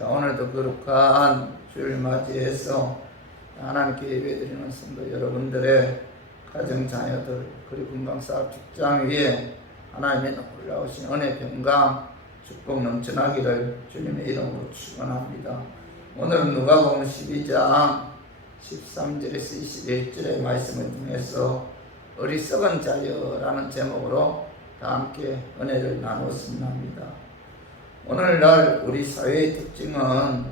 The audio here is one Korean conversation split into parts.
자, 오늘도 거룩한 주일 맞이해서 하나님께 예배드리는 성도 여러분들의 가정 자녀들 그리고 건강사업 직장 위에 하나님의 놀라우신 은혜 평강 축복 넘쳐나기를 주님의 이름으로 축원합니다. 오늘은 누가복음 12장 13절에서 21절의 말씀을 통해서 어리석은 자여라는 제목으로 다 함께 은혜를 나누었으면 합니다. 오늘날 우리 사회의 특징은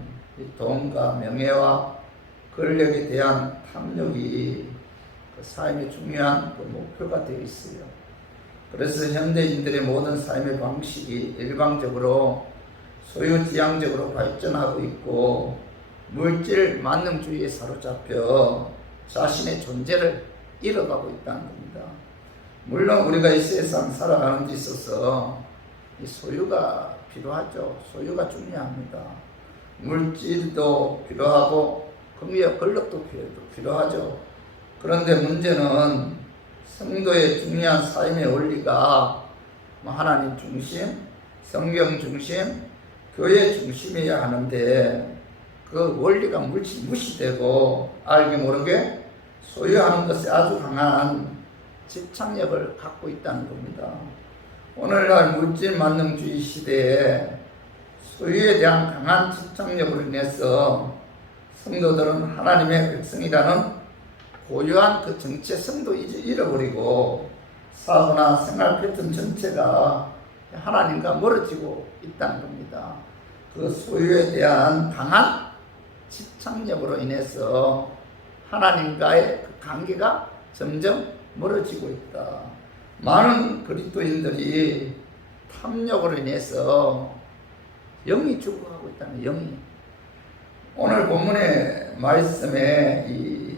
돈과 명예와 권력에 대한 탐욕이 그 삶의 중요한 그 목표가 되어 있어요. 그래서 현대인들의 모든 삶의 방식이 일방적으로 소유지향적으로 발전하고 있고 물질 만능주의에 사로잡혀 자신의 존재를 잃어가고 있다는 겁니다. 물론 우리가 이 세상 살아가는 데 있어서 이 소유가 필요하죠. 소유가 중요합니다. 물질도 필요하고 권력도 필요하죠. 그런데 문제는 성도의 중요한 삶의 원리가 하나님 중심, 성경 중심, 교회 중심이어야 하는데 그 원리가 무시되고 알게 모르게 소유하는 것에 아주 강한 집착력을 갖고 있다는 겁니다. 오늘날 물질 만능주의 시대에 소유에 대한 강한 집착력으로 인해서 성도들은 하나님의 백성이라는 고유한 그 정체성도 잃어버리고 사고나 생활 패턴 전체가 하나님과 멀어지고 있다는 겁니다. 그 소유에 대한 강한 집착력으로 인해서 하나님과의 그 관계가 점점 멀어지고 있다. 많은 그리스도인들이 탐욕으로 인해서 영이 죽어가고 있다는 영이. 오늘 본문의 말씀에 이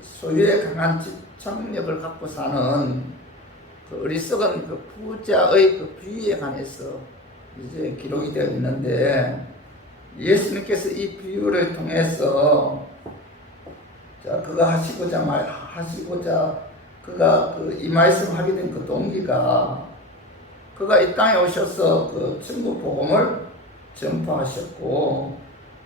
소유에 강한 집착력을 갖고 사는 그 어리석은 그 부자의 그 비유에 관해서 이제 기록이 되어 있는데 예수님께서 이 비유를 통해서 자 그가 하시고자 그가 이 말씀 하게 된 그 동기가 그가 이 땅에 오셔서 그 천국 복음을 전파하셨고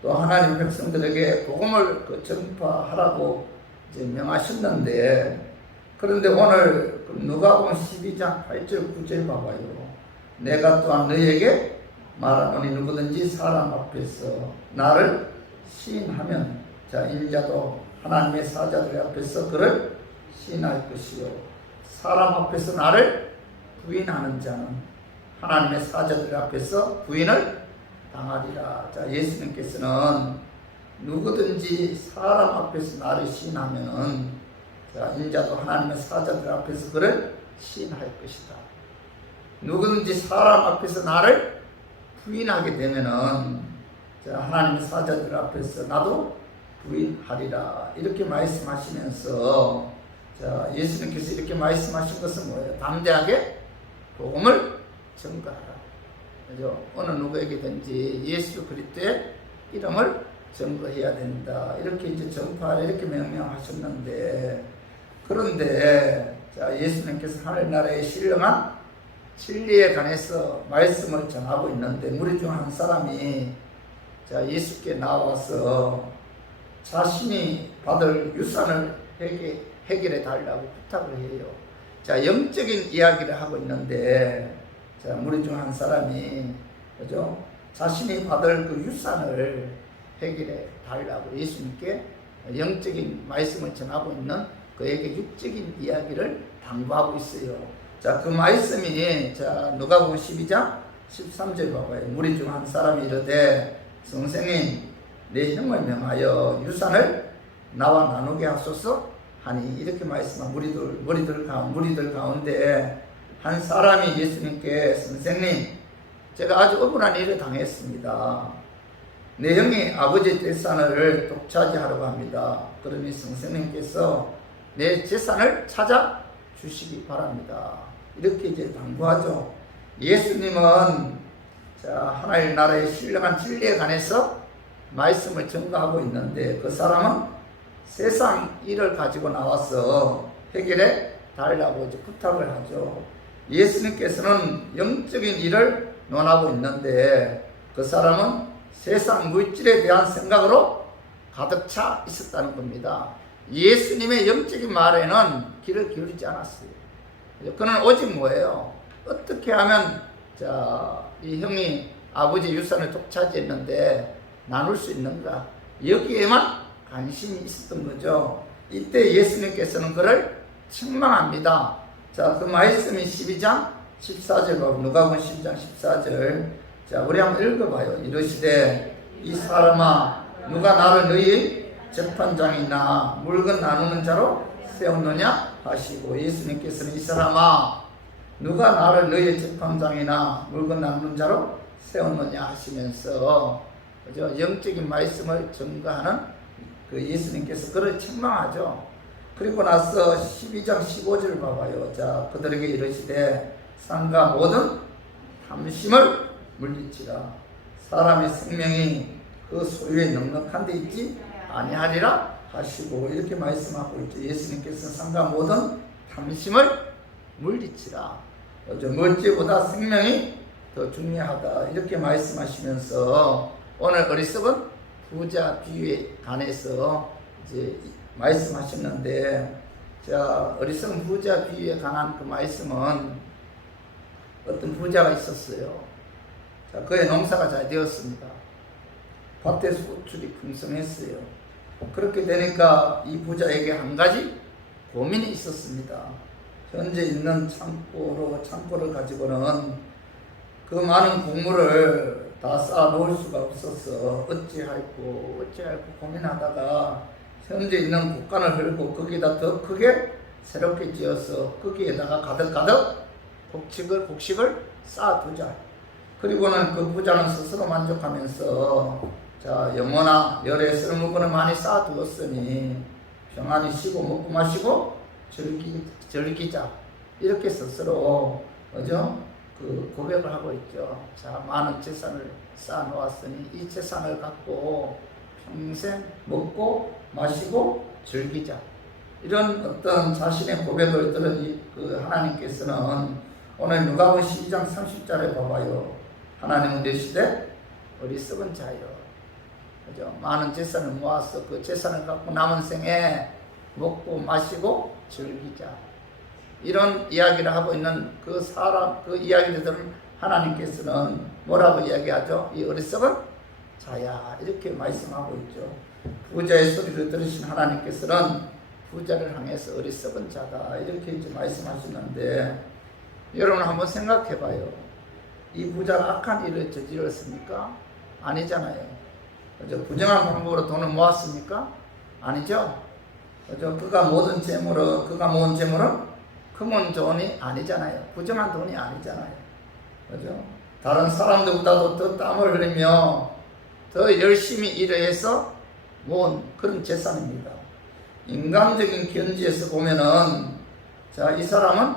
또 하나님 백성들에게 복음을 전파하라고 이제 명하셨는데 그런데 오늘 누가복음 12장 8절 9절 봐봐요. 내가 또한 너희에게 말하노니 누구든지 사람 앞에서 나를 시인하면 자 인자도 하나님의 사자들 앞에서 그를 시인할 것이요 사람 앞에서 나를 부인하는 자는 하나님의 사자들 앞에서 부인을 당하리라. 자 예수님께서는 누구든지 사람 앞에서 나를 시인하면은 자 인자도 하나님의 사자들 앞에서 그를 시인할 것이다. 누구든지 사람 앞에서 나를 부인하게 되면은 자 하나님의 사자들 앞에서 나도 부인하리라. 이렇게 말씀하시면서 자 예수님께서 이렇게 말씀하신 것은 뭐예요? 담대하게 복음을 전가하라. 그죠? 어느 누구에게든지 예수 그리스도의 이름을 전거해야 된다. 이렇게 이제 전파하라 이렇게 명령하셨는데 그런데 자 예수님께서 하늘나라의 신령한 진리에 관해서 말씀을 전하고 있는데 무리 중 한 사람이 자 예수께 나와서 자신이 받을 유산을 해결해 달라고 부탁을 해요. 자 영적인 이야기를 하고 있는데 자 무리 중 한 사람이 그죠? 자신이 받을 그 유산을 해결해 달라고 예수님께 영적인 말씀을 전하고 있는 그에게 육적인 이야기를 당부하고 있어요. 자, 그 말씀이 자 누가복음 12장 13절 봐봐요. 무리 중 한 사람이 이르되 선생님 내 형을 명하여 유산을 나와 나누게 하소서 하니 이렇게 말씀한 무리들 가운데 한 사람이 예수님께 선생님 제가 아주 억울한 일을 당했습니다. 내 형이 아버지 재산을 독차지하려고 합니다. 그러니 선생님께서 내 재산을 찾아 주시기 바랍니다. 이렇게 이제 당부하죠. 예수님은 자 하나님 나라의 신령한 진리에 관해서 말씀을 전가하고 있는데 그 사람은 세상 일을 가지고 나와서 해결해 달라고 이제 부탁을 하죠. 예수님께서는 영적인 일을 논하고 있는데 그 사람은 세상 물질에 대한 생각으로 가득 차 있었다는 겁니다. 예수님의 영적인 말에는 귀를 기울이지 않았어요. 그는 오직 뭐예요? 어떻게 하면 이 형이 아버지 유산을 독차지했는데 나눌 수 있는가? 여기에만 관심이 있었던 거죠. 이때 예수님께서는 그를 책망합니다. 그 말씀이 12장 14절 바로 누가복음 12장 14절. 우리 한번 읽어봐요. 이러시되 이 사람아 누가 나를 너희 재판장이나 물건 나누는 자로 세웠느냐 하시고, 예수님께서는 이 사람아 누가 나를 너희 재판장이나 물건 나누는 자로 세웠느냐 하시면서 영적인 말씀을 전가하는 예수님께서 그를 책망하죠. 그리고 나서 12장 15절 봐봐요. 그들에게 이르시되 상가 모든 탐심을 물리치라. 사람의 생명이 그 소유에 넉넉한 데 있지 아니하리라 하시고, 이렇게 말씀하고 있죠. 예수님께서 상가 모든 탐심을 물리치라. 물질보다 생명이 더 중요하다, 이렇게 말씀하시면서 오늘 어리석은 부자 비유에 관해서 이제 말씀하셨는데, 어리석은 부자 비유에 관한 그 말씀은 어떤 부자가 있었어요. 그의 농사가 잘 되었습니다. 밭에 소출이 풍성했어요. 그렇게 되니까 이 부자에게 한 가지 고민이 있었습니다. 현재 있는 창고를 가지고는 그 많은 곡물을 다 쌓아 놓을 수가 없어서 어찌할고 고민하다가 현재 있는 곡간을 헐고 거기다 더 크게 새롭게 지어서 거기에다가 가득가득 곡식을 쌓아두자. 그리고는 그 부자는 스스로 만족하면서 영혼아 열에 쓸모건을 많이 쌓아두었으니 평안히 쉬고 먹고 마시고 즐기자, 이렇게 스스로 고백을 하고 있죠. 많은 재산을 쌓아놓았으니 이 재산을 갖고 평생 먹고 마시고 즐기자, 이런 어떤 자신의 고백을 들은 하나님께서는 오늘 누가복음 12장 30절에 봐봐요. 하나님은 이르시되 어리석은 자여, 많은 재산을 모아서 그 재산을 갖고 남은 생에 먹고 마시고 즐기자, 이런 이야기를 하고 있는 그 이야기를 들은 하나님께서는 뭐라고 이야기하죠? 이 어리석은 자야, 이렇게 말씀하고 있죠. 부자의 소리를 들으신 하나님께서는 부자를 향해서 어리석은 자다, 이렇게 이제 말씀하시는데, 여러분 한번 생각해 봐요. 이 부자가 악한 일을 저질렀습니까? 아니잖아요. 부정한 방법으로 돈을 모았습니까? 아니죠. 그가 모은 재물은 금은 돈이 아니잖아요. 부정한 돈이 아니잖아요. 그죠? 다른 사람들보다도 더 땀을 흘리며 더 열심히 일을 해서 모은 그런 재산입니다. 인간적인 견지에서 보면은 이 사람은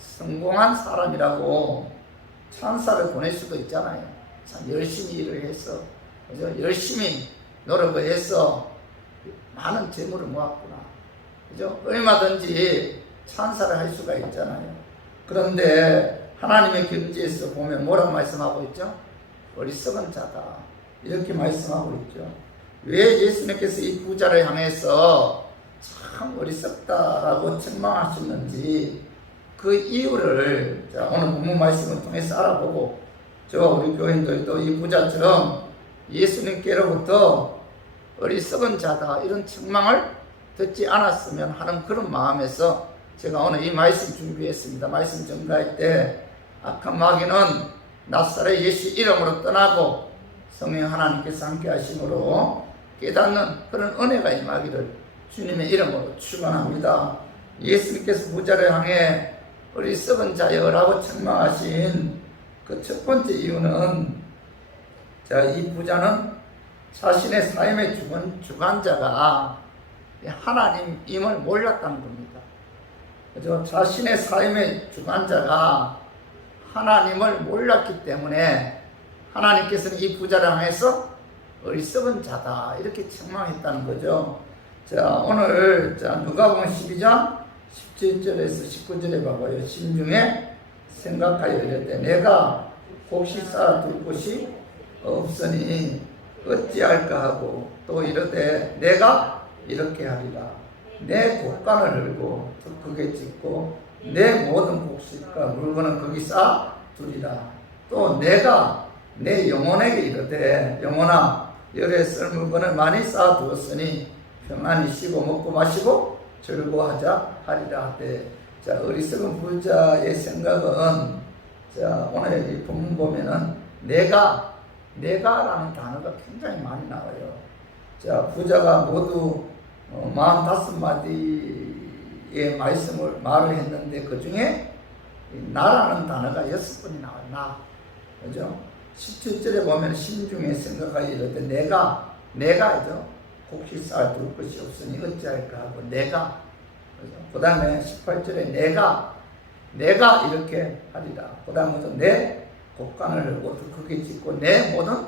성공한 사람이라고 찬사를 보낼 수도 있잖아요. 참 열심히 일을 해서, 그죠? 열심히 노력을 해서 많은 재물을 모았구나, 그죠? 얼마든지 찬사를 할 수가 있잖아요. 그런데 하나님의 경지에서 보면 뭐라고 말씀하고 있죠? 어리석은 자다, 이렇게 말씀하고 있죠. 왜 예수님께서 이 부자를 향해서 참 어리석다라고 책망하셨는지 그 이유를 오늘 본문 말씀을 통해서 알아보고, 우리 교인들도 이 부자처럼 예수님께로부터 어리석은 자다 이런 책망을 듣지 않았으면 하는 그런 마음에서 제가 오늘 이 말씀 준비했습니다. 말씀 전가할 때 악한 마귀는 나사렛 예수 이름으로 떠나고 성령 하나님께서 함께 하심으로 깨닫는 그런 은혜가 임하기를 주님의 이름으로 축원합니다. 예수님께서 부자를 향해 어리석은 자여라고 책망하신 그 첫 번째 이유는, 이 부자는 자신의 삶의 주관자가 하나님임을 몰랐다는 겁니다. 그죠? 자신의 삶의 주관자가 하나님을 몰랐기 때문에 하나님께서는 이 부자를 향해서 어리석은 자다, 이렇게 책망했다는 거죠. 오늘 누가복음 12장 17절에서 19절에 봐봐요. 심중에 생각하여 이르되 내가 곡식 쌓아둘 곳이 없으니 어찌할까 하고 또 이르되 내가 이렇게 하리라. 내 곡간을 들고 크게 짓고 내 모든 곡식과 물건은 거기 쌓아 두리라. 또 내가 내 영혼에게 이르되 영혼아 열에 쓸 물건을 많이 쌓아 두었으니 평안히 쉬고 먹고 마시고 즐거워하자 하리라 하되. 자, 어리석은 부자의 생각은, 자, 오늘 이 본문 보면은 내가라는 단어가 굉장히 많이 나와요. 자, 부자가 모두 45마디의 말을 했는데 그 중에 나라는 단어가 6번이 나와요. 나. 그죠? 17절에 보면 신중에 생각하여 이르되 내가죠. 곡식 쌓아 둘 것이 없으니 어찌할까 하고 내가. 그 다음에 18절에 내가 이렇게 하리라. 그 다음부터 내 곡간을 들고 크게 짓고 내 모든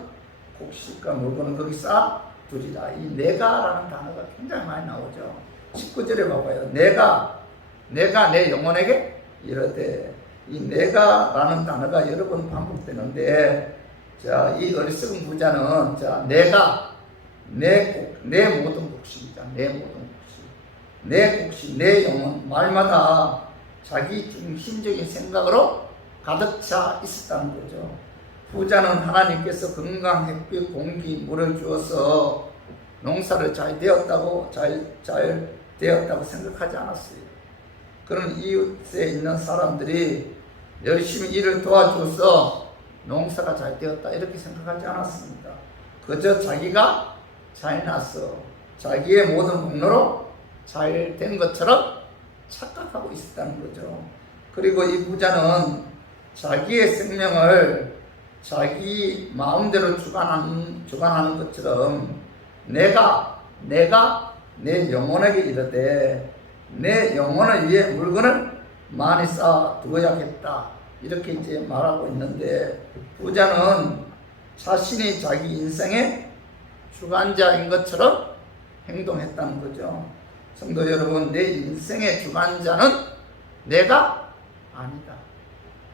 곡식과 물건은 거기 쌓아 두리라. 이 내가라는 단어가 굉장히 많이 나오죠. 19절에 봐봐요. 내가 내 영혼에게 이르되. 이 내가라는 단어가 여러 번 반복되는데, 자, 이 어리석은 부자는, 자, 내가 내 모든 곡식이다. 내 곡식, 내 영혼, 말마다 자기 중심적인 생각으로 가득 차 있었다는 거죠. 부자는 하나님께서 건강, 햇빛, 공기, 물을 주어서 농사를 잘 되었다고 생각하지 않았어요. 그런 이웃에 있는 사람들이 열심히 일을 도와줘서 농사가 잘 되었다 이렇게 생각하지 않았습니다. 그저 자기가 잘나서 자기의 모든 공로로 잘 된 것처럼 착각하고 있었다는 거죠. 그리고 이 부자는 자기의 생명을 자기 마음대로 주관하는 것처럼 내가 내 영혼에게 이르되 내 영혼을 위해 물건을 많이 쌓아 두어야겠다 이렇게 이제 말하고 있는데, 부자는 자신이 자기 인생의 주관자인 것처럼 행동했다는 거죠. 성도 여러분, 내 인생의 주관자는 내가 아니다.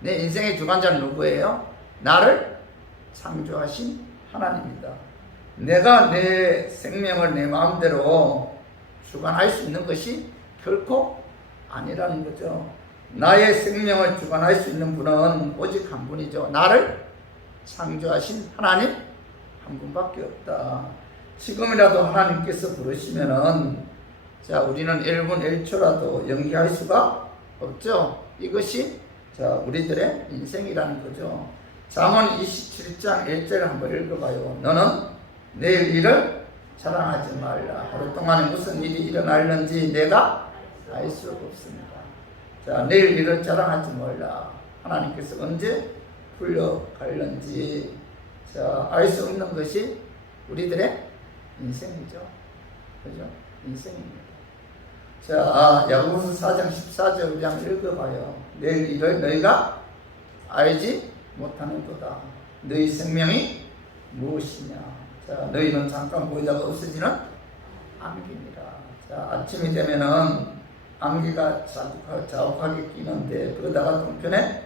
내 인생의 주관자는 누구예요? 나를 창조하신 하나님이다. 내가 내 생명을 내 마음대로 주관할 수 있는 것이 결코 아니라는 거죠. 나의 생명을 주관할 수 있는 분은 오직 한 분이죠. 나를 창조하신 하나님 한 분밖에 없다. 지금이라도 하나님께서 부르시면은, 자, 우리는 1분 1초라도 연기할 수가 없죠. 이것이, 자, 우리들의 인생이라는 거죠. 잠언 27장 1절을 한번 읽어봐요. 너는 내일 일을 자랑하지 말라. 하루 동안에 무슨 일이 일어날는지 내가 알 수 없습니다. 자, 내일 일을 자랑하지 말라. 하나님께서 언제 풀려갈는지, 자, 알 수 없는 것이 우리들의 인생이죠. 그죠? 인생입니다. 자, 야고보서 4장 14절 우리 한번 읽어봐요. 내일 일을 너희가 알지 못하는도다. 너희 생명이 무엇이냐. 자, 너희는 잠깐 보이다가 없어지는 안개니라. 자, 아침이 되면은 안개가 자욱하게 끼는데, 그러다가 동편에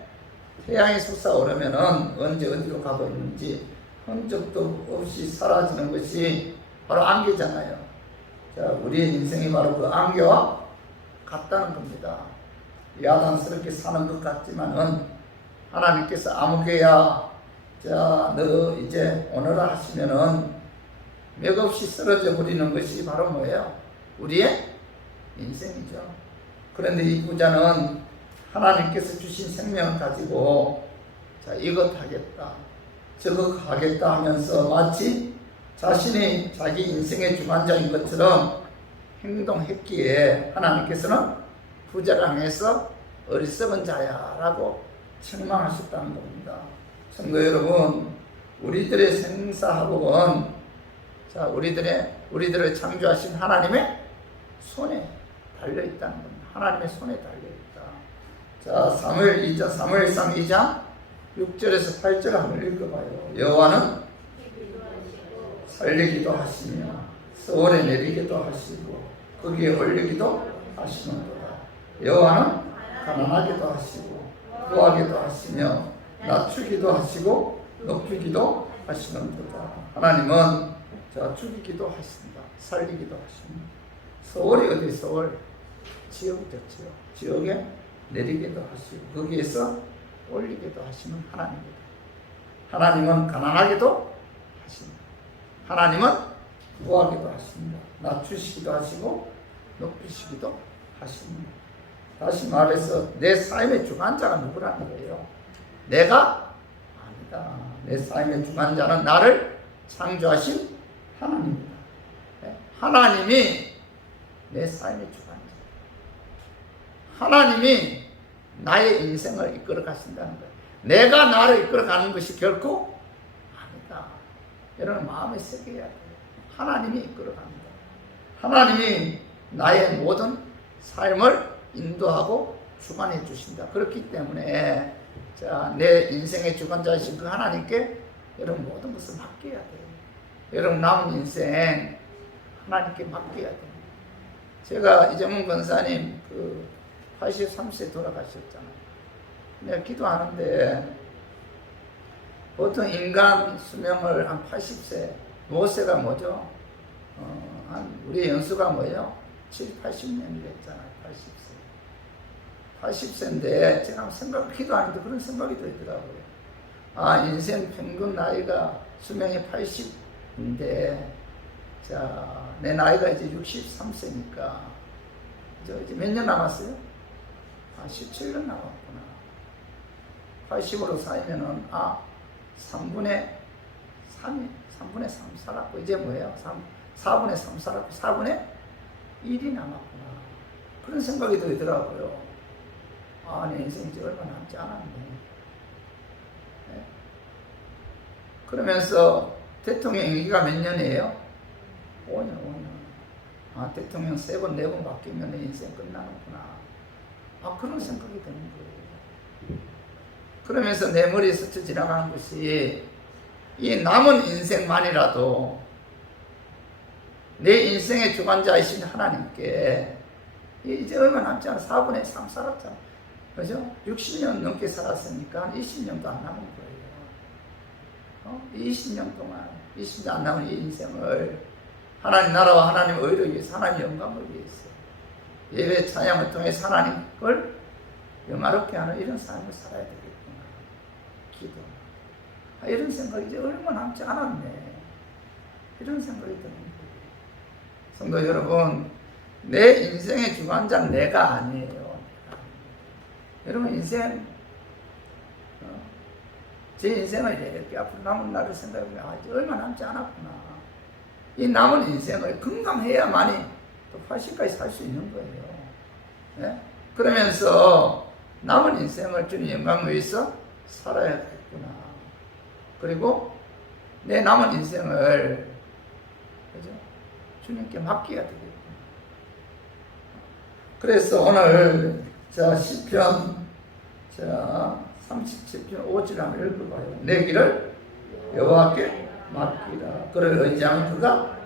태양이 솟아오르면은 언제 어디로 가버리는지 흔적도 없이 사라지는 것이 바로 안개잖아요. 자, 우리의 인생이 바로 그 안개와 같다는 겁니다. 야단스럽게 사는 것 같지만은 하나님께서 아무개야, 자, 너 이제 오너라 하시면은 맥없이 쓰러져 버리는 것이 바로 뭐예요? 우리의 인생이죠. 그런데 이 부자는 하나님께서 주신 생명을 가지고, 자, 이것 하겠다, 저것 하겠다 하면서 마치 자신이 자기 인생의 주관자인 것처럼 행동했기에 하나님께서는 부자를 향해서 어리석은 자야 라고 책망하셨다는 겁니다. 성도 여러분, 우리들의 생사화복은, 자, 우리들을 창조하신 하나님의 손에 달려있다는 겁니다. 하나님의 손에 달려있다. 자, 사무엘상 2장 6절에서 8절 한번 읽어봐요. 여호와는 살리기도 하시며 서울에 내리기도 하시고 거기에 올리기도 하시는도다. 여호와는 가난하기도 하시고 구하기도 하시며 낮추기도 하시고 높이기도 하시는도다. 하나님은 죽이기도 하신다. 살리기도 하신다. 서울이 어디 서울? 지옥이죠. 지옥에 내리기도 하시고 거기에서 올리기도 하시는 하나님입니다. 하나님은 가난하기도 하십니다. 하나님은 구하기도 하십니다. 낮추시기도 하시고 높이시기도 하십니다. 다시 말해서 내 삶의 주관자가 누구라는 거예요? 내가 아니다. 내 삶의 주관자는 나를 창조하신 하나님입니다. 하나님이 내 삶의 주관자. 하나님이 나의 인생을 이끌어 가신다는 거예요. 내가 나를 이끌어 가는 것이 결코 아니다. 여러분 마음에 새겨야 돼요. 하나님이 이끌어 갑니다. 하나님이 나의 모든 삶을 인도하고 주관해 주신다. 그렇기 때문에 내 인생의 주관자이신 그 하나님께 여러분 모든 것을 맡겨야 돼요. 여러분 남은 인생 하나님께 맡겨야 돼요. 제가 이정훈 권사님 83세 돌아가셨잖아요. 내가 기도하는데 보통 인간 수명을 한 80세, 모세가 뭐죠? 우리 연수가 뭐예요? 70, 80년이 됐잖아요. 80세인데 제가 기도하는데 그런 생각이 들더라고요. 인생 평균 나이가 수명이 80인데 내 나이가 이제 63세니까 이제 몇 년 남았어요? 17년 남았구나. 80으로 쌓이면은 3분의 3 살았고 이제 뭐예요? 4분의 3 살았고 4분의 1이 남았구나. 그런 생각이 들더라고요. 내 인생이 이제 얼마 남지 않았네. 네? 그러면서 대통령 임기가 몇 년이에요? 5년. 대통령 3번, 4번 바뀌면 내 인생 끝나는구나. 그런 생각이 드는 거예요. 그러면서 내 머리에 스쳐 지나가는 것이 이 남은 인생만이라도 내 인생의 주관자이신 하나님께 이제 얼마 남지 않아 4분의 3 살았잖아. 그죠? 60년 넘게 살았으니까 한 20년도 안 남은 거예요. 20년 동안 20년 안 남은 이 인생을 하나님 나라와 하나님 의를 위해서 하나님 영광을 위해서 예배 찬양을 통해서 하나님을 영화롭게 하는 이런 삶을 살아야 되겠구나. 기도. 이런 생각이 이제 얼마 남지 않았네. 이런 생각이 드는 거예요. 성도 여러분, 내 인생의 주관자는 내가 아니에요. 여러분 인생 제 인생을 이렇게 앞으로 남은 날을 생각해보면 이제 얼마 남지 않았구나. 이 남은 인생을 건강해야만이 또 80까지 살 수 있는 거예요. 네? 그러면서 남은 인생을 주님 영광을 위해서 살아야겠구나. 그리고 내 남은 인생을 그죠? 주님께 맡겨야 되겠구나. 그래서 오늘 시편 37편 5절 한번 읽어봐요. 내 길을 여호와께 맡기라. 그를 의지하면 그가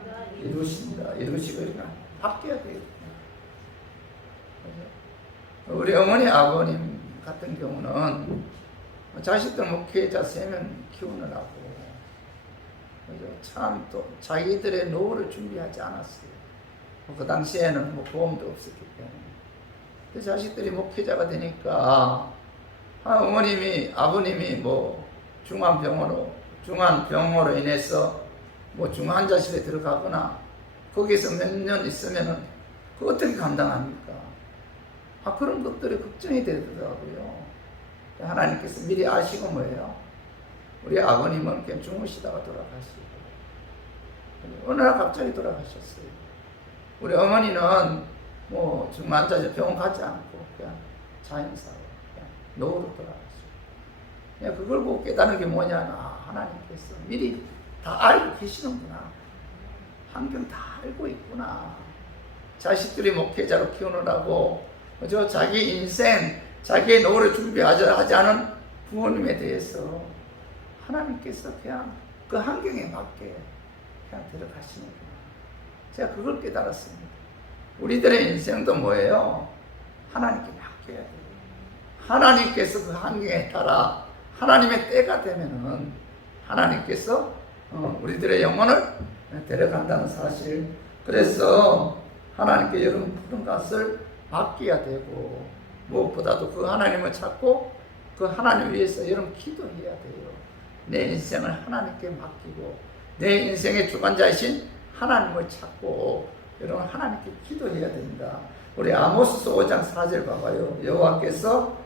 이루시고 맡겨야 되겠구나. 우리 어머니 아버님 같은 경우는 자식들 목회자 3명 키우느라고 참 또 자기들의 노후를 준비하지 않았어요. 그 당시에는 보험도 없었기 때문에. 그 자식들이 목회자가 되니까 어머님이 아버님이 중환병으로 인해서 중환자실에 들어가거나 거기서 몇 년 있으면은 그 어떻게 감당합니까? 그런 것들이 걱정이 되더라고요. 하나님께서 미리 아시고 뭐예요? 우리 아버님은 그냥 주무시다가 돌아가시고 어느 날 갑자기 돌아가셨어요. 우리 어머니는 중환자실 병원 가지 않고 그냥 자연사로 그냥 노후로 돌아가시고 그냥 그걸 보고 깨달은 게 뭐냐? 하나님께서 미리 다 알고 계시는구나. 환경 다 알고 있구나. 자식들이 목회자로 키우느라고 자기 인생, 자기의 노후를 준비하지 않은 부모님에 대해서 하나님께서 그냥 그 환경에 맞게 그냥 들어가시는구나. 제가 그걸 깨달았습니다. 우리들의 인생도 뭐예요? 하나님께 맡겨야 돼요. 하나님께서 그 환경에 따라 하나님의 때가 되면은 하나님께서 우리들의 영혼을 데려간다는 사실. 그래서 하나님께 여러분 부른 것을 맡겨야 되고, 무엇보다도 그 하나님을 찾고 그 하나님 위해서 여러분 기도해야 돼요. 내 인생을 하나님께 맡기고 내 인생의 주관자이신 하나님을 찾고 여러분 하나님께 기도해야 됩니다. 우리 아모스 5장 4절 봐봐요. 여호와께서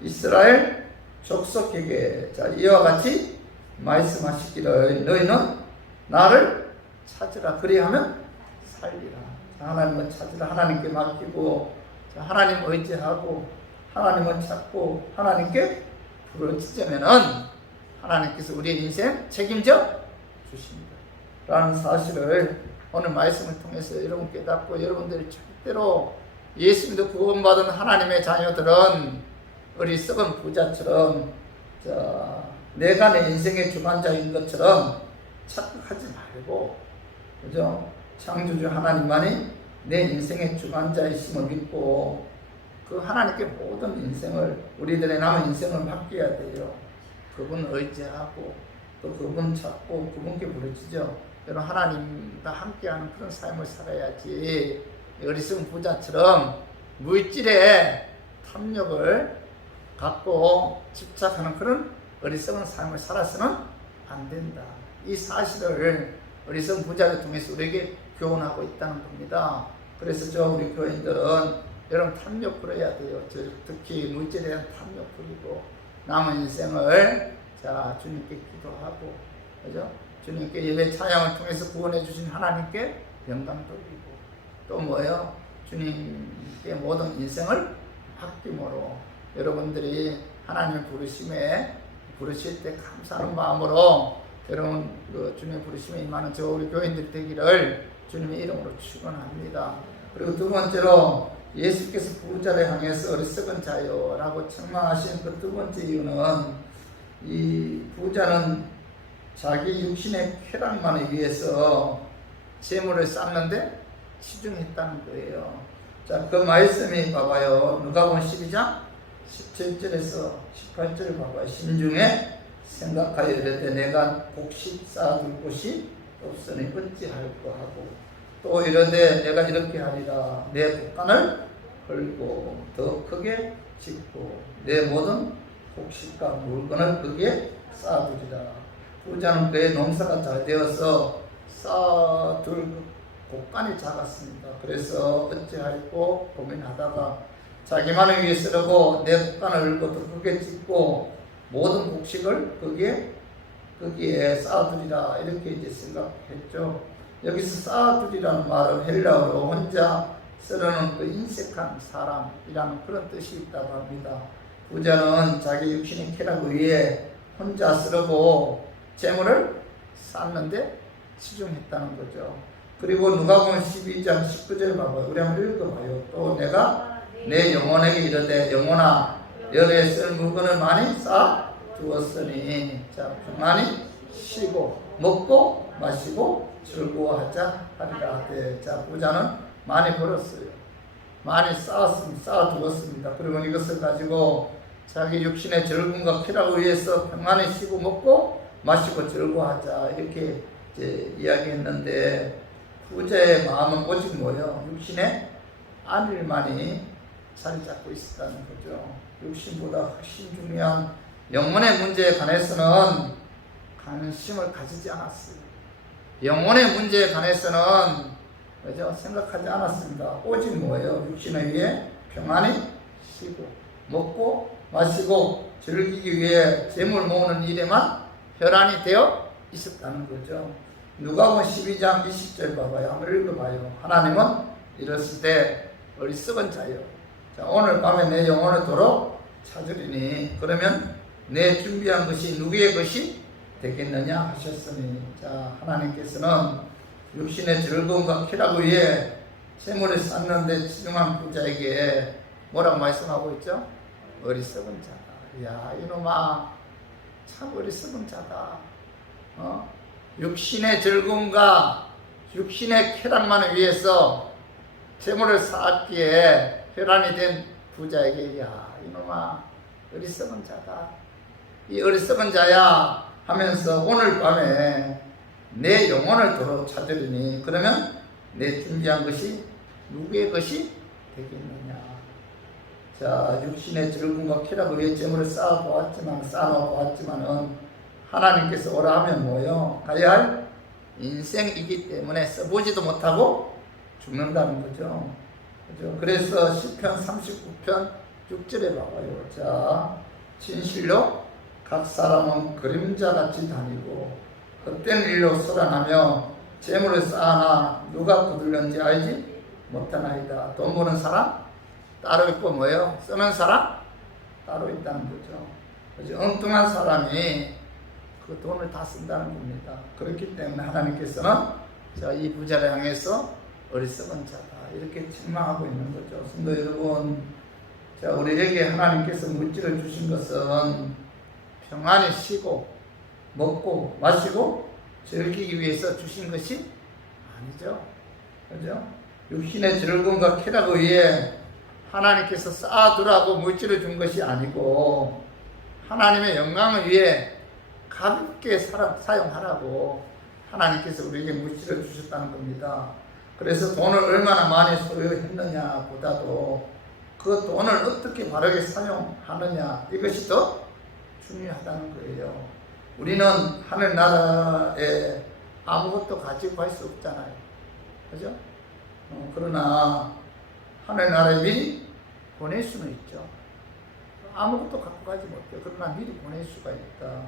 이스라엘 족속에게 이와 같이 말씀하시기를 너희는 나를 찾으라 그리하면 살리라. 하나님을 찾으라. 하나님께 맡기고 하나님 의지하고 하나님을 찾고 하나님께 부르짖으면은 하나님께서 우리의 인생 책임져 주십니다 라는 사실을 오늘 말씀을 통해서 여러분 깨닫고, 여러분들이 절대로 예수님도 구원받은 하나님의 자녀들은 어리석은 부자처럼 내가 내 인생의 주관자인 것처럼 착각하지 말고, 그죠? 창조주 하나님만이 내 인생의 주관자이심을 믿고 그 하나님께 모든 인생을, 우리들의 남은 인생을 맡겨야 돼요. 그분 의지하고 또 그분 찾고 그분께 부르짖어 여러분 하나님과 함께하는 그런 삶을 살아야지, 어리석은 부자처럼 물질에 탐욕을 갖고 집착하는 그런 어리석은 삶을 살아서는 안 된다. 이 사실을 어리석은 부자를 통해서 우리에게 교훈하고 있다는 겁니다. 그래서 우리 교인들은 여러분 탐욕 부려야 돼요. 특히 물질에 대한 탐욕 부리고 남은 인생을 주님께 기도하고, 그죠? 주님께 예배 찬양을 통해서 구원해 주신 하나님께 영광 돌리고, 또 뭐예요? 주님께 모든 인생을 맡김으로 여러분들이 하나님의 부르실 때 감사하는 마음으로 여러분 주님의 부르심에 임하는 우리 교인들 되기를 주님의 이름으로 축원합니다. 그리고 두 번째로 예수께서 부자를 향해서 어리석은 자요라고 책망하신 그 두 번째 이유는, 이 부자는 자기 육신의 쾌락만을 위해서 재물을 쌓는데 치중했다는 거예요. 그 말씀이 봐봐요. 누가복음 12장 17절에서 18절 봐봐요. 심중에 생각하여 이르되 내가 곡식 쌓아둘 곳이 없으니 어찌할꼬 하고, 또 이르되 내가 이렇게 하리라. 내 곡간을 헐고 더 크게 짓고 내 모든 곡식과 물건을 거기에 쌓아두리라. 부자는 그의 농사가 잘 되어서 쌓아둘 곡간이 작았습니다. 그래서 어찌할꼬 고민하다가 자기만을 위해 쓰려고 내 곡간을 헐고 더 크게 짓고 모든 곡식을 거기에 쌓아두리라, 이렇게 이제 생각했죠. 여기서 쌓아두리라는 말은 헬라어로 혼자 쓰려는 그 인색한 사람이라는 그런 뜻이 있다고 합니다. 부자는 자기 육신의 쾌락을 위해 혼자 쓰려고 재물을 쌓는데 치중했다는 거죠. 그리고 누가복음 12장 19절 봐봐요. 우리 한번 읽어봐요. 또 내가 내 영혼에게 이르되 영혼아 여기에 쓸 물건을 많이 쌓아 두었으니 평안히 쉬고 먹고 마시고 즐거워하자 하리라. 부자는 많이 벌었어요. 많이 쌓아두었습니다. 그리고 이것을 가지고 자기 육신의 즐거움과 쾌락을 위해서 평안히 쉬고 먹고 마시고 즐거워하자, 이렇게 이제 이야기했는데, 부자의 마음은 오직 뭐예요? 육신의 안일만이 자리 잡고 있었다는 거죠. 육신보다 훨씬 중요한 영혼의 문제에 관해서는 관심을 가지지 않았어요. 영혼의 문제에 관해서는 그죠? 생각하지 않았습니다. 오직 뭐예요? 육신을 위해 평안히 쉬고 먹고 마시고 즐기기 위해 재물 모으는 일에만 혈안이 되어 있었다는 거죠. 누가복음 12장 20절 봐봐요. 한번 읽어봐요. 하나님은 이랬을 때 어리석은 자요. 오늘 밤에 내 영혼을 도로 찾으리니 그러면 내 준비한 것이 누구의 것이 되겠느냐 하셨으니, 하나님께서는 육신의 즐거움과 쾌락을 위해 재물을 쌓는데 치중한 부자에게 뭐라고 말씀하고 있죠? 어리석은 자다. 야, 이놈아, 참 어리석은 자다. 육신의 즐거움과 육신의 쾌락만을 위해서 재물을 쌓았기에 혈안이 된 부자에게, 야, 이놈아, 어리석은 자다. 이 어리석은 자야, 하면서 오늘 밤에 내 영혼을 도로 찾으리니 그러면 내 준비한 것이 누구의 것이 되겠느냐. 자, 육신의 즐거움과 쾌락을 위해 재물을 쌓아놓았지만은 하나님께서 오라 하면 뭐요? 가야 할 인생이기 때문에 써보지도 못하고 죽는다는 거죠. 그죠? 그래서 시편 39편 6절에 봐봐요. 자, 진실로 각 사람은 그림자같이 다니고 헛된 일로 쏟아나며 재물을 쌓아나 누가 거둘는지 알지 못하나이다. 돈 버는 사람 따로 있고 뭐예요? 쓰는 사람 따로 있다는 거죠. 그죠? 엉뚱한 사람이 그 돈을 다 쓴다는 겁니다. 그렇기 때문에 하나님께서는 자, 이 부자를 향해서 어리석은 자다 이렇게 책망하고 있는 거죠. 성도 여러분, 자, 우리에게 하나님께서 물질을 주신 것은 평안히 쉬고 먹고 마시고 즐기기 위해서 주신 것이 아니죠. 그죠? 육신의 즐거움과 쾌락을 위해 하나님께서 쌓아두라고 물질을 준 것이 아니고 하나님의 영광을 위해 가볍게 사용하라고 하나님께서 우리에게 물질을 주셨다는 겁니다. 그래서 돈을 얼마나 많이 소유했느냐 보다도 그 돈을 어떻게 바르게 사용하느냐 이것이 더 중요하다는 거예요. 우리는 하늘나라에 아무것도 가지고 갈 수 없잖아요. 그죠? 그러나 하늘나라에 미리 보낼 수는 있죠. 아무것도 갖고 가지 못해요. 그러나 미리 보낼 수가 있다.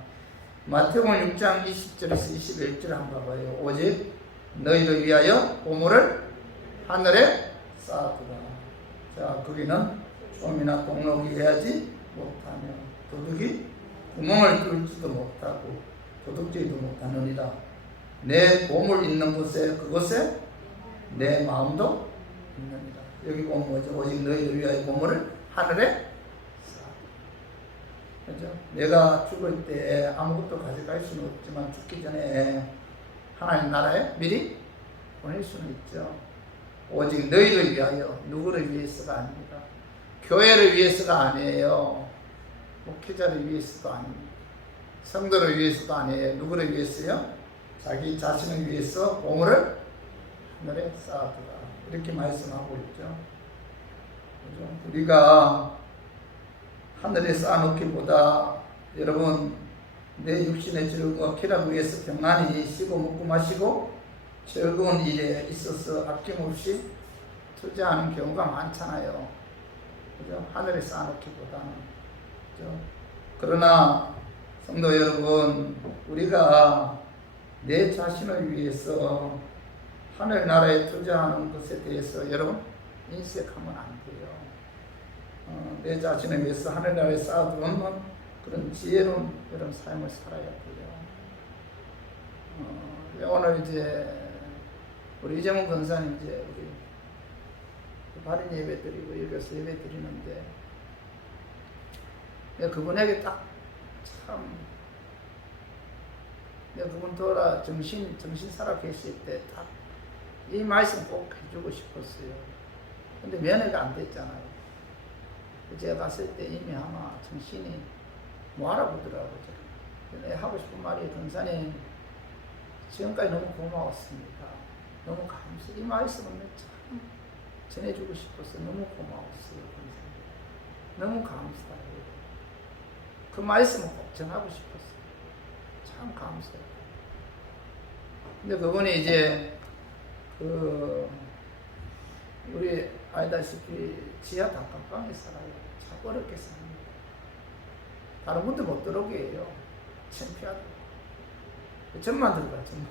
마태복음 6장 20절에서 21절 한번 봐봐요. 오직 너희를 위하여 보물을 하늘에 쌓아두라. 자, 거기는 좀이나 동록이 해야지 못하며 도둑이 구멍을 뚫지도 못하고 도둑질도 못하느니라. 내 보물 있는 곳에 그곳에 내 마음도 있느니라. 여기 보면 뭐죠? 오직 너희를 위하여 보물을 하늘에 그죠? 내가 죽을 때 아무것도 가져갈 수는 없지만 죽기 전에 하나님 나라에 미리 보낼 수는 있죠. 오직 너희를 위하여, 누구를 위해서가 아닙니다. 교회를 위해서가 아니에요. 목회자를 위해서도 아닙니다. 성도를 위해서도 아니에요. 누구를 위해서요? 자기 자신을 위해서 보물을 하늘에 쌓아두라. 이렇게 말씀하고 있죠. 그죠? 우리가 하늘에 쌓아놓기보다 여러분 내 육신의 즐거움과 쾌락을 위해서 평안히 쉬고 먹고 마시고 즐거운 일에 있어서 아낌없이 투자하는 경우가 많잖아요. 그죠? 하늘에 쌓아놓기보다는. 그죠? 그러나 성도 여러분, 우리가 내 자신을 위해서 하늘나라에 투자하는 것에 대해서 여러분 인색하면 안 돼요. 내 자신을 위해서 하늘나라에 쌓아두는 그런 지혜로운 여러분 삶을 살아야 돼요. 오늘 이제 우리 이재문 권사님 이제 우리 발인 예배 드리고 여기서 예배 드리는데 내가 그분에게 딱 참 내가 그분 돌아 정신 살아 계실 때 딱 이 말씀 꼭 해주고 싶었어요. 근데 면회가 안 됐잖아요. 제가 갔을 때 이미 아마 정신이 뭐 알아보더라고요. 근데 하고 싶은 말이 권사님 지금까지 너무 고마웠습니다. 너무 감사해요. 이 말씀을 참 전해주고 싶어서 너무 고마웠어요. 권사님. 너무 감사해요. 그 말씀을 꼭 전하고 싶었어요. 참 감사해요. 근데 그분이 이제 우리 알다시피 지하 단칸방에 살아요. 참 어렵게 삽니다. 다른 분들 못 들어오게 해요. 창피하다고. 전만 들어가, 전만.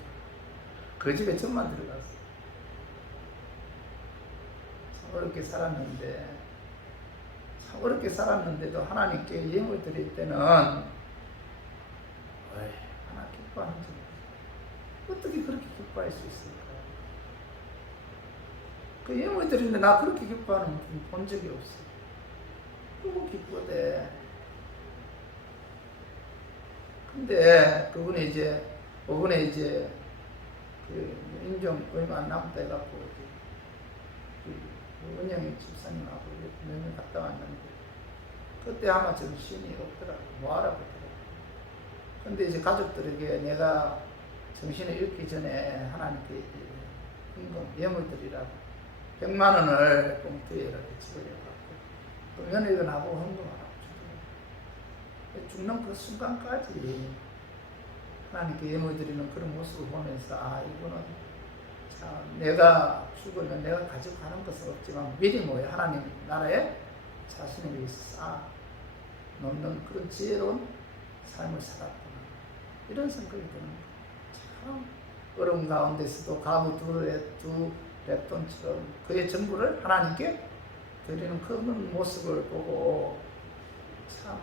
그 집에 전만 들어갔어. 참 어렵게 살았는데, 참 어렵게 살았는데도 하나님께 예물 드릴 때는, 하나 기뻐하는 점. 어떻게 그렇게 기뻐할 수 있을까? 그 예물 드리는데 나 그렇게 기뻐하는 분 본 적이 없어. 너무 기쁘대. 근데 그분이 이제 이번에 이제 그 인정 얼마 안 남았다 해갖고 그 은영이 집사님하고 몇 년 갔다 왔는데 그때 아마 정신이 없더라고. 뭐 알아보더라고. 근데 이제 가족들에게 내가 정신을 잃기 전에 하나님께 헌금, 예물드리라고 100만 원을 봉투에 이렇게 집어넣어갖고 또 며느리가 나보고 헌금하라고 주더라고요. 죽는 그 순간까지 하나님께 예물드리는 그런 모습을 보면서 이거는 참 내가 죽으면 내가 가지고 가는 것은 없지만 미리 뭐예요? 하나님 나라에 자신을 위해서 쌓아 놓는 그런 지혜로운 삶을 살았구나 이런 생각이 드는 거예요. 참 어려운 가운데서도 가부 두 랩돈처럼 그의 전부를 하나님께 드리는 그런 모습을 보고 참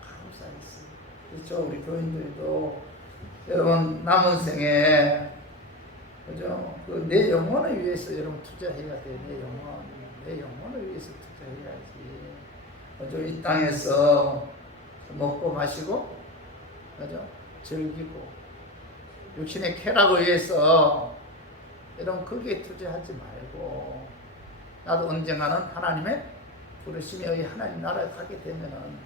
감사했어요. 그렇죠? 우리 교인들도 여러분 남은 생에 그죠? 내 영혼을 위해서 여러분 투자해야 돼. 내 영혼을 위해서 투자해야지. 그죠? 이 땅에서 먹고 마시고 그죠? 즐기고 육신의 쾌락을 위해서 여러분 거기에 투자하지 말고 나도 언젠가는 하나님의 부르심에 의해 하나님 나라에 가게 되면은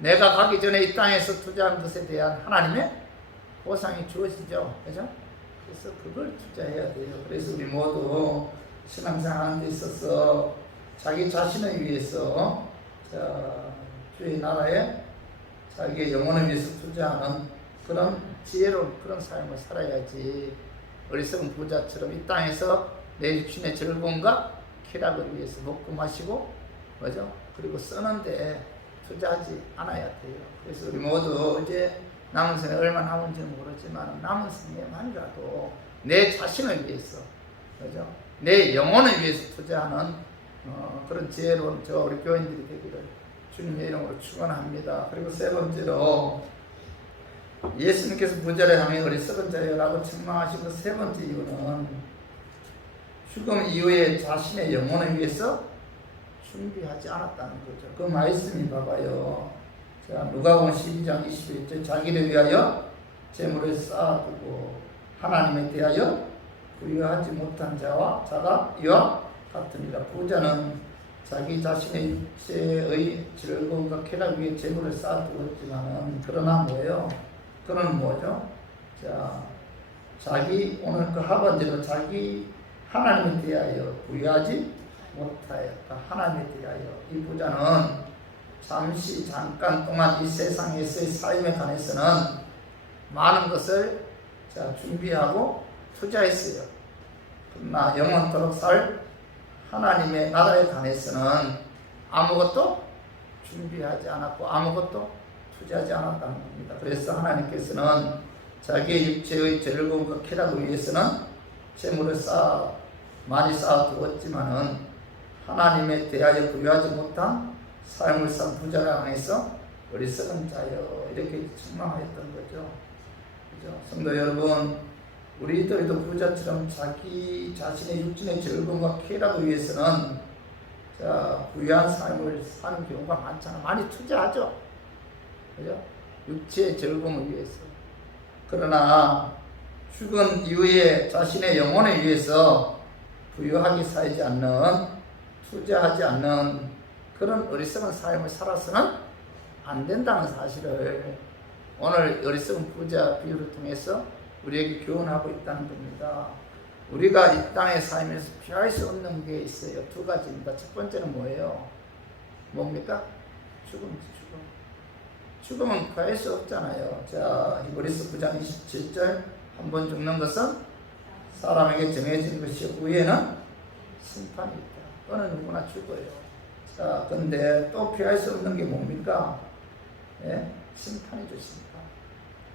내가 가기 전에 이 땅에서 투자한 것에 대한 하나님의 보상이 주어지죠. 그죠? 그래서 그걸 투자해야 돼요. 그래서 우리 모두 신앙생활하는 데 있어서 자기 자신을 위해서 주의 나라에 자기의 영혼을 위해서 투자하는 그런 지혜로운 그런 삶을 살아야지 어리석은 부자처럼 이 땅에서 내 육신의 즐거움과 쾌락을 위해서 먹고 마시고 그죠? 그리고 쓰는데 투자하지 않아야 돼요. 그래서 우리 모두 이제 남은 생에 얼마 남은지는 모르지만 남은 생에만이라도 내 자신을 위해서 그죠? 내 영혼을 위해서 투자하는 그런 지혜로운 우리 교인들이 되기를 주님의 이름으로 축원합니다. 그리고 세 번째로 예수님께서 부자를 하면 어리석은 자여라고 책망하신 그 세 번째 이유는 죽음 이후에 자신의 영혼을 위해서 준비하지 않았다는 거죠. 그 말씀이 봐봐요. 자, 누가복음 12장 21절 자기를 위하여 재물을 쌓아두고 하나님에 대하여 부유하지 못한 자가 이와 같으니라. 부자는 자기 자신의 육체의 즐거움과 쾌락 위에 재물을 쌓아두고 있지만은 그러나 뭐예요? 그는 뭐죠? 자, 자기 오늘 그 하반절로 자기 하나님에 대하여 부유하지 못하였다. 하나님에 대하여 이 부자는 잠깐 동안 이 세상에서의 삶에 관해서는 많은 것을 준비하고 투자했어요. 그러나 영원토록 살 하나님의 나라에 관해서는 아무것도 준비하지 않았고 아무것도 투자하지 않았다는 겁니다. 그래서 하나님께서는 자기의 육체의 즐거움과 쾌락을 위해서는 재물을 많이 쌓아두었지만은 하나님에 대하여 부유하지 못한 삶을 산 부자를 향해서 어리석은 자여 이렇게 책망하였던 거죠. 그죠? 성도 여러분, 우리들도 부자처럼 자기 자신의 육신의 즐거움과 쾌락을 위해서는 부유한 삶을 사는 경우가 많잖아요. 많이 투자하죠. 그죠? 육체의 즐거움을 위해서. 그러나 죽은 이후에 자신의 영혼을 위해서 부유하게 살지 않는, 투자하지 않는 그런 어리석은 삶을 살아서는 안 된다는 사실을 오늘 어리석은 부자 비유를 통해서 우리에게 교훈하고 있다는 겁니다. 우리가 이 땅의 삶에서 피할 수 없는 게 있어요. 두 가지입니다. 첫 번째는 뭐예요? 뭡니까? 죽음이지, 죽음. 죽음은 피할 수 없잖아요. 자, 히브리서 9장 27절 한 번 죽는 것은 사람에게 정해진 것이요 후에는 심판이 있다. 어느 누구나 죽어요. 자, 근데 또 피할 수 없는 게 뭡니까? 예? 심판이죠, 심판.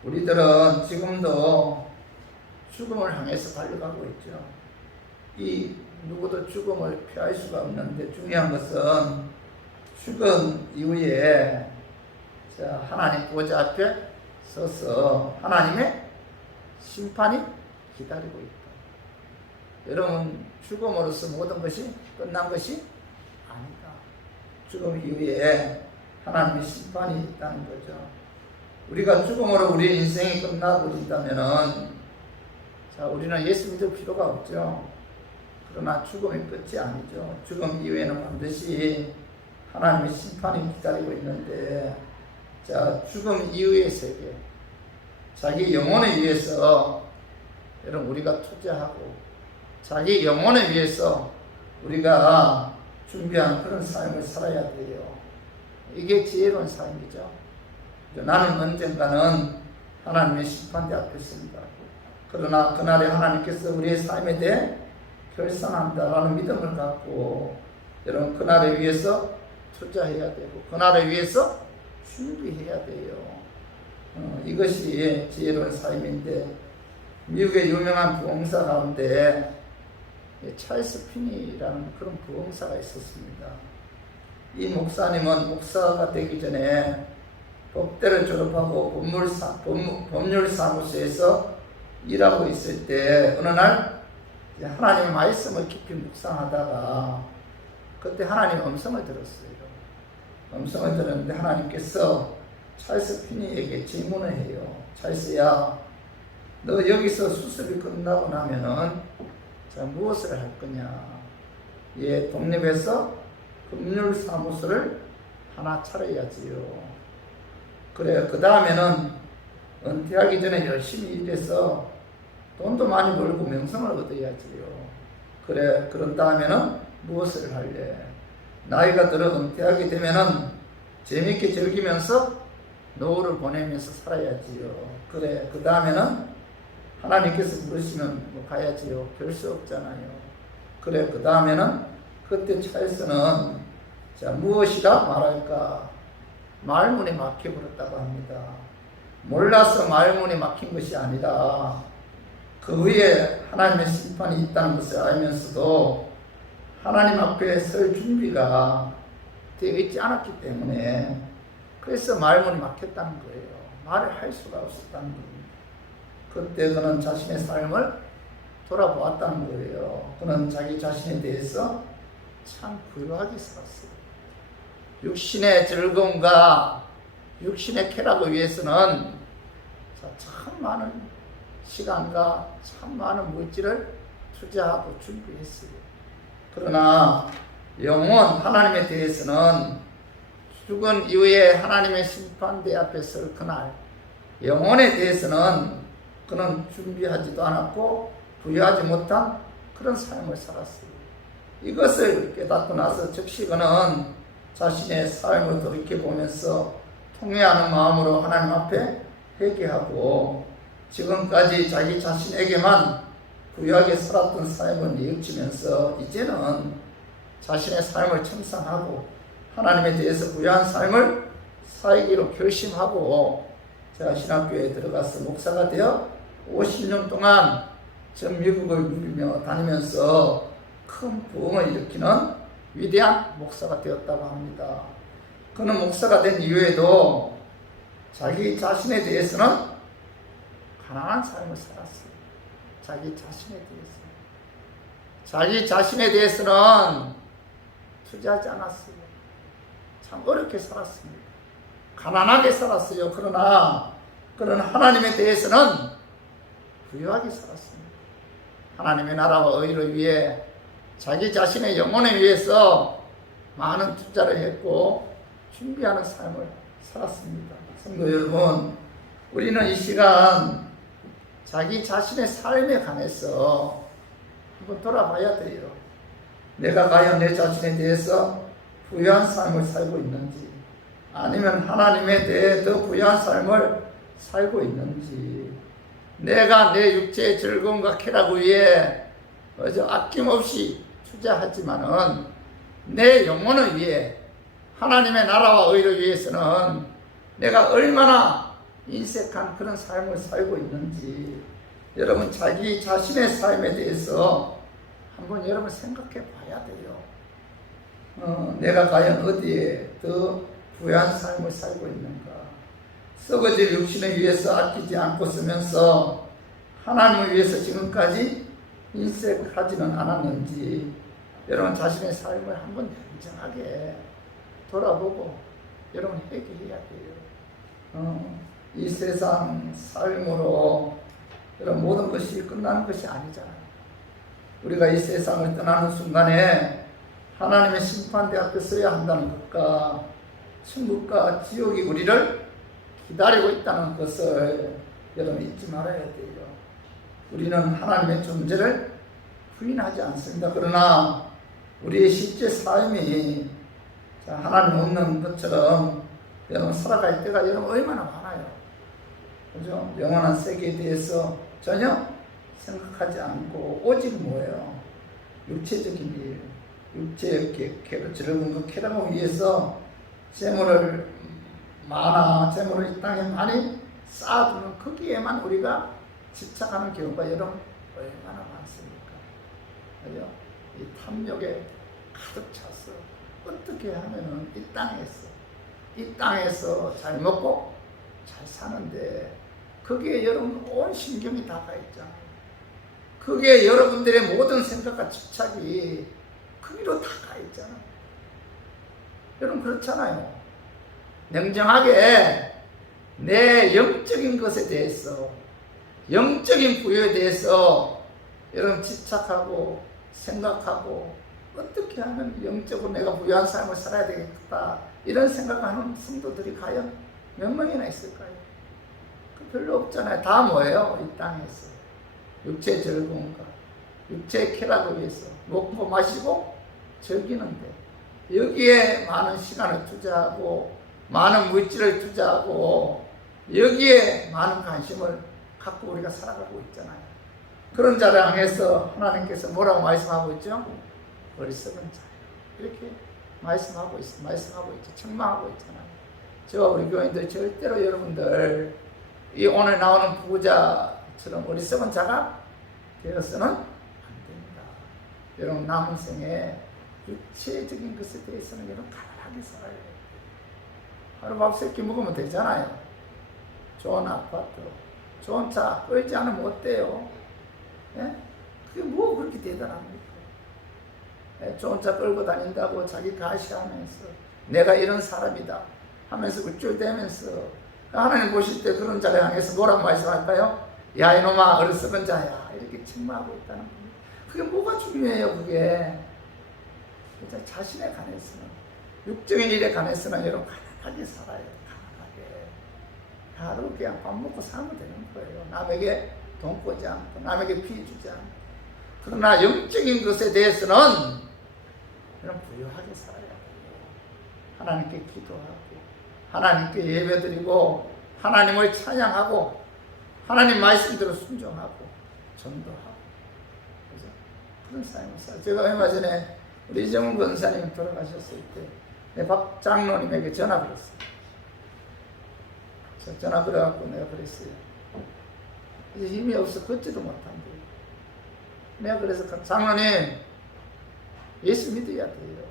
우리들은 지금도 죽음을 향해서 달려가고 있죠. 이 누구도 죽음을 피할 수가 없는데 중요한 것은 죽음 이후에 하나님 보좌 앞에 서서 하나님의 심판이 기다리고 있다. 여러분, 죽음으로서 모든 것이 끝난 것이 아니다. 죽음 이후에 하나님의 심판이 있다는 거죠. 우리가 죽음으로 우리 인생이 끝나버린다면은 우리는 예수 믿을 필요가 없죠. 그러나 죽음이 끝이 아니죠. 죽음 이후에는 반드시 하나님의 심판이 기다리고 있는데, 죽음 이후의 세계, 자기 영혼을 위해서 여러분 우리가 투자하고 자기 영혼을 위해서 우리가 준비한 그런 삶을 살아야 돼요. 이게 지혜로운 삶이죠. 나는 언젠가는 하나님의 심판대 앞에 있습니다. 그러나 그날에 하나님께서 우리의 삶에 대해 결산한다라는 믿음을 갖고 여러분 그날을 위해서 투자해야 되고 그날을 위해서 준비해야 돼요. 이것이 지혜로운 삶인데 미국의 유명한 부흥사 가운데 찰스 피니라는 그런 부흥사가 있었습니다. 이 목사님은 목사가 되기 전에 법대를 졸업하고 법률사무소에서 일하고 있을 때 어느 날 하나님의 말씀을 깊이 묵상하다가 그때 하나님의 음성을 들었어요. 음성을 들었는데 하나님께서 찰스 피니에게 질문을 해요. 찰스야, 너 여기서 수습이 끝나고 나면은 무엇을 할 거냐? 예, 독립해서 법률사무소를 하나 차려야지요. 그래, 그 다음에는 은퇴하기 전에 열심히 일해서 돈도 많이 벌고 명성을 얻어야지요. 그래, 그런 다음에는 무엇을 할래? 나이가 들어 은퇴하게 되면은 재밌게 즐기면서 노후를 보내면서 살아야지요. 그래, 그 다음에는 하나님께서 부르시면 뭐 가야지요. 별 수 없잖아요. 그래, 그 다음에는 그때 찰스는 자, 무엇이라 말할까? 말문에 막혀버렸다고 합니다. 몰라서 말문에 막힌 것이 아니라 그 위에 하나님의 심판이 있다는 것을 알면서도 하나님 앞에 설 준비가 되어 있지 않았기 때문에 그래서 말문이 막혔다는 거예요. 말을 할 수가 없었다는 겁니다. 그때 그는 자신의 삶을 돌아보았다는 거예요. 그는 자기 자신에 대해서 참 부유하게 살았어요. 육신의 즐거움과 육신의 쾌락을 위해서는 참 많은 시간과 참 많은 물질을 투자하고 준비했어요. 그러나 영원 하나님에 대해서는 죽은 이후에 하나님의 심판대 앞에 설 그날 영혼에 대해서는 그는 준비하지도 않았고 부유하지 못한 그런 삶을 살았어요. 이것을 깨닫고 나서 즉시 그는 자신의 삶을 돌이켜보면서 통회하는 마음으로 하나님 앞에 회개하고 지금까지 자기 자신에게만 부유하게 살았던 삶을 뉘우치면서 이제는 자신의 삶을 청산하고 하나님에 대해서 부유한 삶을 살기로 결심하고 제가 신학교에 들어가서 목사가 되어 50년 동안 전 미국을 누비며 다니면서 큰 부흥을 일으키는 위대한 목사가 되었다고 합니다. 그는 목사가 된 이후에도 자기 자신에 대해서는 가난한 삶을 살았어요. 자기 자신에 대해서는 투자하지 않았어요. 참 어렵게 살았습니다. 가난하게 살았어요. 그러나 그는 하나님에 대해서는 부유하게 살았습니다. 하나님의 나라와 의를 위해 자기 자신의 영혼을 위해서 많은 투자를 했고 준비하는 삶을 살았습니다. 성도 여러분, 우리는 이 시간 자기 자신의 삶에 관해서 한번 돌아봐야 돼요. 내가 과연 내 자신에 대해서 부유한 삶을 살고 있는지 아니면 하나님에 대해 더 부유한 삶을 살고 있는지 내가 내 육체의 즐거움과 쾌락을 위해 아낌없이 투자하지만은 내 영혼을 위해 하나님의 나라와 의를 위해서는 내가 얼마나 인색한 그런 삶을 살고 있는지 여러분 자기 자신의 삶에 대해서 한번 여러분 생각해 봐야 돼요. 내가 과연 어디에 더 부유한 삶을 살고 있는가? 썩어질 육신을 위해서 아끼지 않고 쓰면서 하나님을 위해서 지금까지 인색하지는 않았는지 여러분 자신의 삶을 한번 냉정하게 돌아보고 여러분 회개해야 돼요. 이 세상 삶으로 여러분 모든 것이 끝나는 것이 아니잖아요. 우리가 이 세상을 떠나는 순간에 하나님의 심판대 앞에 서야 한다는 것과 천국과 지옥이 우리를 기다리고 있다는 것을 여러분 잊지 말아야 돼요. 우리는 하나님의 존재를 부인하지 않습니다. 그러나 우리의 실제 삶이 하나님 없는 것처럼 여러분 살아갈 때가 여러분 얼마나 많아요. 그죠? 영원한 세계에 대해서 전혀 생각하지 않고 오직 뭐예요? 육체적인 일, 육체의 즐거운 것, 쾌락을 위해서 재물을 이 땅에 많이 쌓아두는 거기에만 우리가 집착하는 경우가 여러분 얼마나 많습니까? 그죠? 이 탐욕에 가득 차서 어떻게 하면은 이 땅에서 잘 먹고 잘 사는데 거기에 여러분 온 신경이 다 가 있잖아요. 거기에 여러분들의 모든 생각과 집착이 거기로 다 가 있잖아요. 여러분 그렇잖아요. 냉정하게 내 영적인 것에 대해서, 영적인 부여에 대해서 여러분 집착하고 생각하고 어떻게 하면 영적으로 내가 부유한 삶을 살아야 되겠다 이런 생각하는 성도들이 과연 몇 명이나 있을까요? 별로 없잖아요. 다 뭐예요? 이 땅에서 육체의 즐거움과 육체의 쾌락을 위해서 먹고 마시고 즐기는데 여기에 많은 시간을 투자하고 많은 물질을 투자하고 여기에 많은 관심을 갖고 우리가 살아가고 있잖아요. 그런 자를 향해서 하나님께서 뭐라고 말씀하고 있죠? 어리석은 자요. 이렇게 말씀하고 있죠. 책망하고 있잖아요. 저와 우리 교인들 절대로 여러분들 이 오늘 나오는 부자처럼 어리석은 자가 되어서는 안 됩니다. 여러분 남은 생에 육체적인 것에 대해서는 여러분 가난하게 살아야 돼요. 하루 밥 3끼 먹으면 되잖아요. 좋은 아파트, 좋은 차 끌지 않으면 어때요? 예? 그게 뭐 그렇게 대단합니까? 예? 좋은 차 끌고 다닌다고 자기 가시하면서 내가 이런 사람이다 하면서 우쭐대면서 하나님 보실 때 그런 자를 향해서 뭐라고 말씀할까요? 야 이놈아 어리석은 자야 이렇게 책망하고 있다는 겁니다. 그게 뭐가 중요해요? 그게 자신에 관해서는 육적인 일에 관해서는 여러분 가난하게 살아요. 가난하게 하루 그냥 밥 먹고 살면 되는 거예요. 남에게 돈 꿔지 않고 남에게 피해 주지 않고. 그러나 영적인 것에 대해서는 여러분 부유하게 살아야 돼요. 하나님께 기도하고 하나님께 예배드리고 하나님을 찬양하고 하나님 말씀대로 순종하고 전도하고 그죠? 그런 삶을 살아요. 제가 얼마 전에 우리 이정훈 권사님 돌아가셨을 때 내 박 장로님에게 전화 걸었어요. 전화 걸어갖고 내가 그랬어요. 이제 힘이 없어 걷지도 못한대. 내가 그래서 장로님 예수 믿어야 돼요.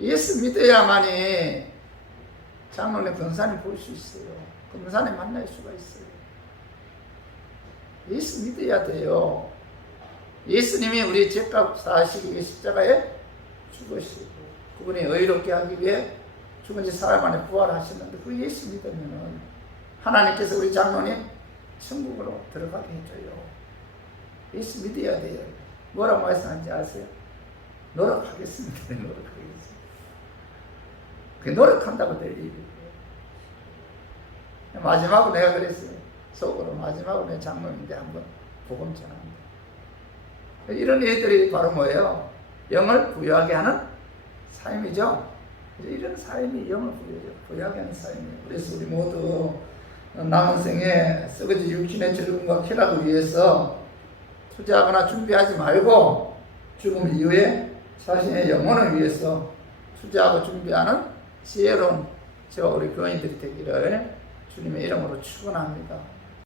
예수 믿어야만이 장로님 권사님 볼 수 있어요. 권사님 만날 수가 있어요. 예수 믿어야 돼요. 예수님이 우리 죄값 사하시기 위해 십자가에 죽으시고 그분이 의롭게 하기 위해 죽은 지 사흘 만에 부활하셨는데 그 예수 믿으면은 하나님께서 우리 장로님 천국으로 들어가게 해줘요. 예수 믿어야 돼요. 뭐라고 말씀하는지 아세요? 노력하겠습니다. 노력하겠습니다. 그 노력한다고 될 일이에요. 마지막으로 내가 그랬어요. 속으로 마지막으로 내 장로님한테 한번 복음 전합니다. 이런 일들이 바로 뭐예요? 영을 부유하게 하는 삶이죠. 이런 삶이 영을 부유하게 하는 삶이에요. 그래서 우리 모두 남은 생에 썩어진 육신의 즐거움과 쾌락을 위해서 투자하거나 준비하지 말고 죽음 이후에 자신의 영혼을 위해서 투자하고 준비하는 지혜로운 저와 우리 교인들이 되기를 주님의 이름으로 축원합니다.